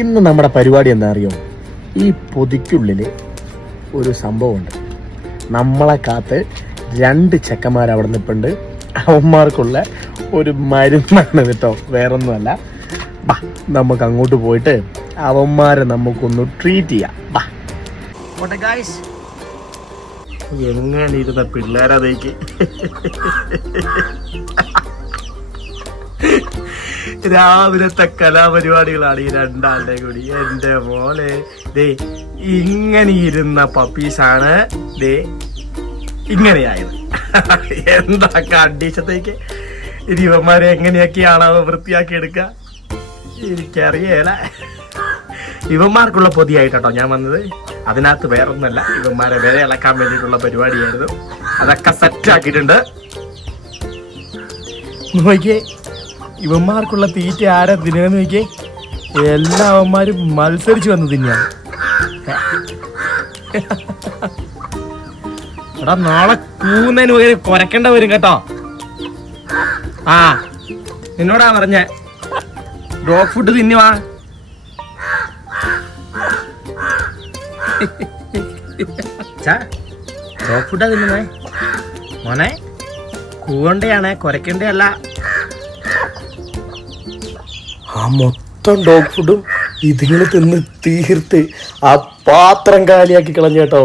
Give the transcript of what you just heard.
ഇന്ന് നമ്മുടെ പരിപാടി എന്താ അറിയോ? ഈ പൊതിക്കുള്ളിൽ ഒരു സംഭവമുണ്ട്. നമ്മളെ കാത്ത് 2 ചെക്കന്മാർ അവിടെ നിൽപ്പുണ്ട്. അവന്മാർക്കുള്ള ഒരു മരുന്നാണ് കേട്ടോ, വേറൊന്നുമല്ല. ബാ, നമുക്ക് അങ്ങോട്ട് പോയിട്ട് അവന്മാരെ നമുക്കൊന്ന് ട്രീറ്റ് ചെയ്യാം. ബാ ഗായ്സ്, എങ്ങനെ ഇരുന്ന പിള്ളേരതേക്ക് രാവിലത്തെ കലാപരിപാടികളാണ് ഈ 2 ആളുടെ കൂടി. എന്റെ മോനെ ദേ ഇങ്ങനെ ഇരുന്ന പപ്പീസാണ് ദേ ഇങ്ങനെയായത്. എന്താ കണ്ടീഷത്തേക്ക് ഇനി ഇവന്മാരെ എങ്ങനെയൊക്കെയാണ് വൃത്തിയാക്കി എടുക്കുക എനിക്കറിയേല. ഇവന്മാർക്കുള്ള പൊതിയായിട്ടോ ഞാൻ വന്നത്. അതിനകത്ത് വേറൊന്നല്ല, ഇവന്മാരെ വില ഇളക്കാൻ വേണ്ടിയിട്ടുള്ള പരിപാടിയായിരുന്നു. അതൊക്കെ സെറ്റ് ആക്കിയിട്ടുണ്ട്. നോക്കിയേ, ഇവന്മാർക്കുള്ള തീറ്റ ആരാ തിന്നുകയെന്ന് നോക്കിയേ. എല്ലാ അവന്മാരും മത്സരിച്ച് വന്ന് തിന്നാണ്. എടാ, നാളെ കൂന്നതിന് പകരം കുരക്കേണ്ട വരും കേട്ടോ. ആ, നിന്നോടാ പറഞ്ഞേ ഡോഗ് ഫുഡ് തിന്നുവാ. ഡോഗ് ഫുഡാ തിന്നുന്നേ മോനെ. കൂവണ്ടയാണ്, കുരക്കേണ്ടയല്ല. ആ മൊത്തം ഡോഗ് ഫുഡും ഇതിങ്ങനെ തിന്ന് തീർത്ത് ആ പാത്രം കാലിയാക്കി കളഞ്ഞു കേട്ടോ.